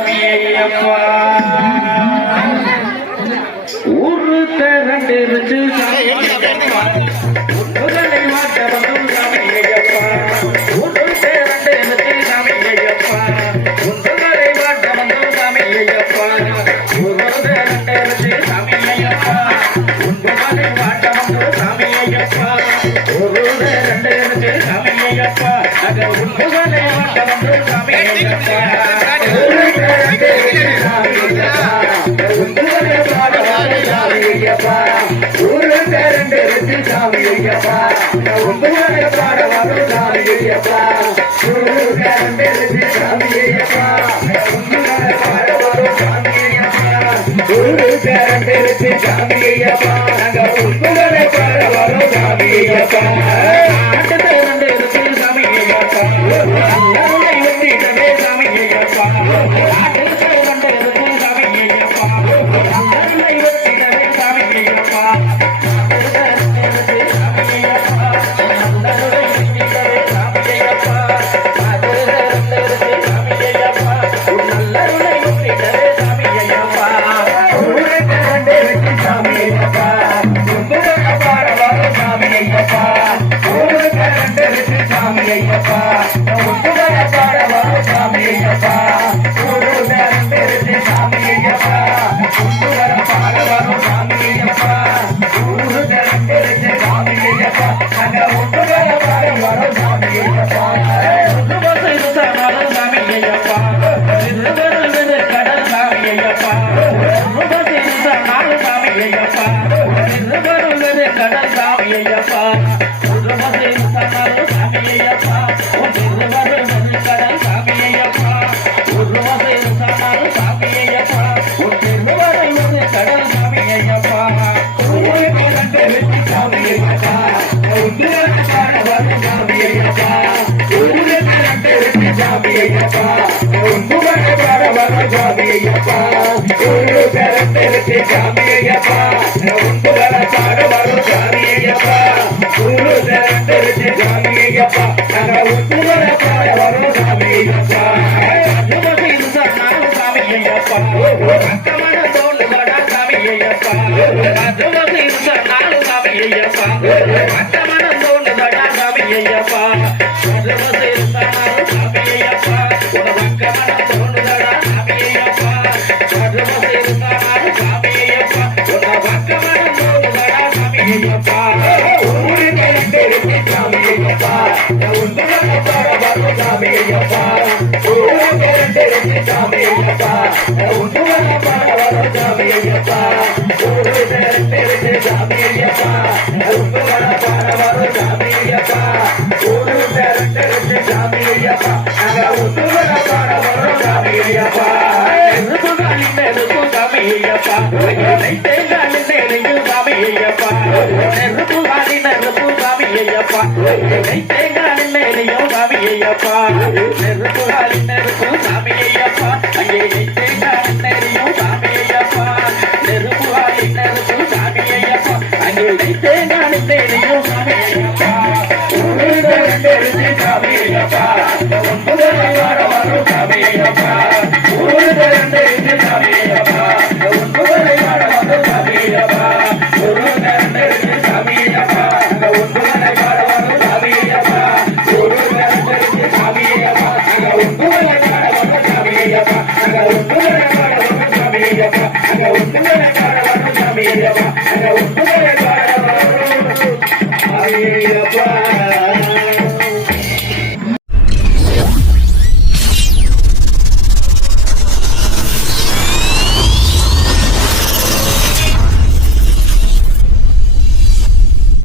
சாமி ஐயப்பா ஊரு திரண்டிருச்சு சாமி ஐயப்பா முதலை மாட்ட வந்து சாமி ஐயப்பா ஊரு திரண்டிருச்சு சாமி ஐயப்பா முதலை மாட்ட வந்து சாமி ஐயப்பா ஊரு திரண்டிருச்சு சாமி ஐயப்பா முதலை மாட்ட வந்து சாமி ஐயப்பா ஊரு திரண்டிருச்சு சாமி ஐயப்பா அங்க முதலை மாட்ட வந்து சாமி ஐயப்பா ஊரு பேரண்டு வச்சு சாமி ஐயப்பா உங்களை பாட வரும் சாமி ஐயப்பா ஊரு பேரண்டு வச்சு சாமி ஐயப்பா உங்களை பாட வரும் சாமி ஐயப்பா ஊரு பேரண்டு வச்சு சாமி ஐயப்பா நாங்க உங்களை பாட வரும் சாமி ஐயப்பா ஆட்டு பேரண்டு வச்சு சாமி ஐயப்பா உங்களை வெற்றிடவே சாமி ஐயப்பா ஆட்டு பேரண்டு வச்சு சாமி ஐயப்பா உங்களை வெற்றிடவே சாமி ஐயப்பா I